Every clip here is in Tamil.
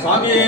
சுவாமியே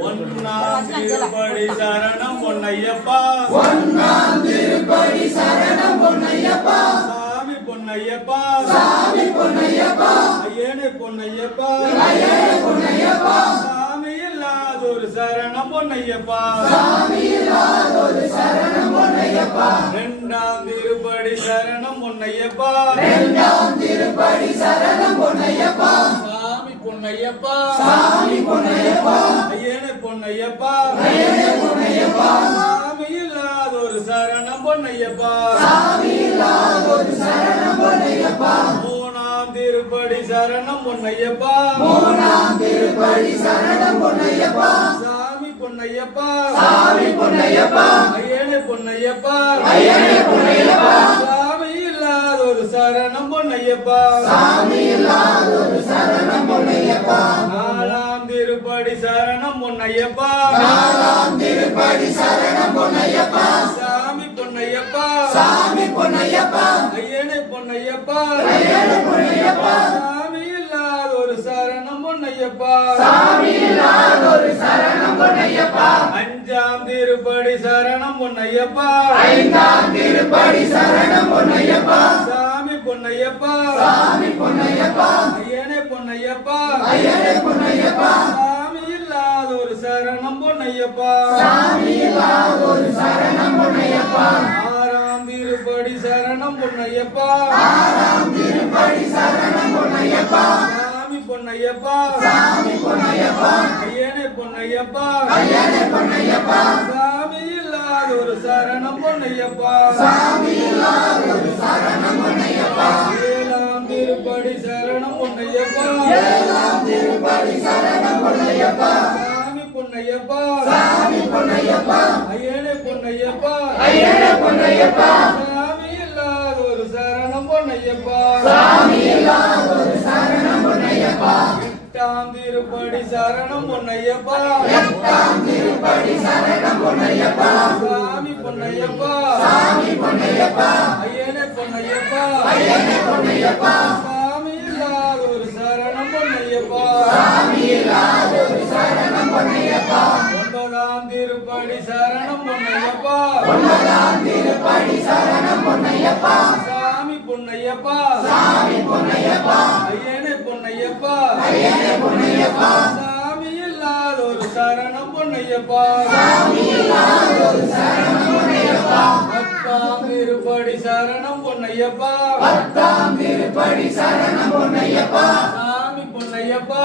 ஒன்னாம் திருப்படி சரணம் பொன்னையப்பா ஒன்னாம் திருப்படி சரணம் பொன்னையப்பா சாமி பொன்னையப்பா சாமி பொன்னையப்பா ஐயனே பொன்னையப்பா ஐயனே பொன்னையப்பா சாமி இல்லாதொரு சரணம் பொன்னையப்பா சாமி இல்லாதொரு சரணம் பொன்னையப்பா இரண்டாம் திருப்படி சரணம் பொன்னையப்பா இரண்டாம் திருப்படி சரணம் பொன்னையப்பா சாமி பொன்னையப்பா சாமி பொன்னையப்பா ஐயனே பொன்னையப்பா ஐயனே பொன்னையப்பா சாமி இல்லாதொரு சரணம் பொன்னையப்பா சாமி இல்லாதொரு சரணம் பொன்னையப்பா மூணாம் திருப்படி சரணம் பொன்னையப்பா மூணாம் திருப்படி சரணம் பொன்னையப்பா சாமி பொன்னையப்பா சாமி பொன்னையப்பா ஐயனே பொன்னையப்பா ஐயனே பொன்னையப்பா சாமி இல்லாதொரு சரணம் பொன்னையப்பா சாமி இல்லாதொரு சரணம் பொன்னையப்பா நாலாம் திருப்படி சரணம் பொன்னையப்பா நாலாம் திருப்படி சரணம் பொன்னையப்பா சாமி பொன்னையப்பா சாமி பொன்னையப்பா ஐயனே பொன்னையப்பா ஐயனே பொன்னையப்பா சாமி இல்லாதொரு சரணம் பொன்னையப்பா சாமி இல்லாதொரு சரணம் பொன்னையப்பா அஞ்சாம் திருப்படி சரணம் பொன்னையப்பா ஐந்தாம் திருப்படி சரணம் பொன்னையப்பா சாமி பொன்னையப்பா சாமி பொன்னையப்பா ஐயனே பொன்னையப்பா ஐயனே பொன்னையப்பா சாமி இல்லாதொரு சரணம் பொன்னையப்பா சாமி இல்லாதொரு சரணம் பொன்னையப்பா ஆறாம் திருப்படி சரணம் பொன்னையப்பா ஆறாம் திருப்படி சரணம் பொன்னையப்பா சாமி பொன்னையப்பா சாமி பொன்னையப்பா ஐயனே பொன்னையப்பா ஐயனே பொன்னையப்பா சாமி இல்லாதொரு சரணம் பொன்னையப்பா சாமி இல்லாதொரு சரணம் பொன்னையப்பா ஏழாம் திருப்படி சரணம் பொன்னையப்பா ஏழாம் திருப்படி சரணம் பொன்னையப்பா சாமி பொன்னையப்பா சாமி பொன்னையப்பா ஐயனே பொன்னையப்பா ஐயனே பொன்னையப்பா சாமி இல்லாதொரு சரணம் பொன்னையப்பா சாமி இல்லாதொரு சரணம் பொன்னையப்பா எட்டாம் திருப்படி சரணம் பொன்னையப்பா எட்டாம் திருப்படி சரணம் பொன்னையப்பா சாமி பொன்னையப்பா சாமி பொன்னையப்பா ஐயனே பொன்னையப்பா ஐயனே பொன்னையப்பா சாமி இல்லாதொரு சரணம் பொன்னையப்பா சாமி இல்லாதொரு சரணம் பொன்னையப்பா ஒன்பதாம் திருப்படி சரணம் பொன்னையப்பா ஒன்பதாம் திருப்படி சரணம் பொன்னையப்பா சாமி பொன்னையப்பா சாமி பொன்னையப்பா ஐயனே பொன்னையப்பா ஐயனே பொன்னையப்பா சாமி இல்லாதொரு சரணம் பொன்னையப்பா சாமி இல்லாதொரு சரணம் பொன்னையப்பா பத்தாம் திருப்படி சரணம் பொன்னையப்பா பத்தாம் திருப்படி சரணம் பொன்னையப்பா சாமி பொன்னையப்பா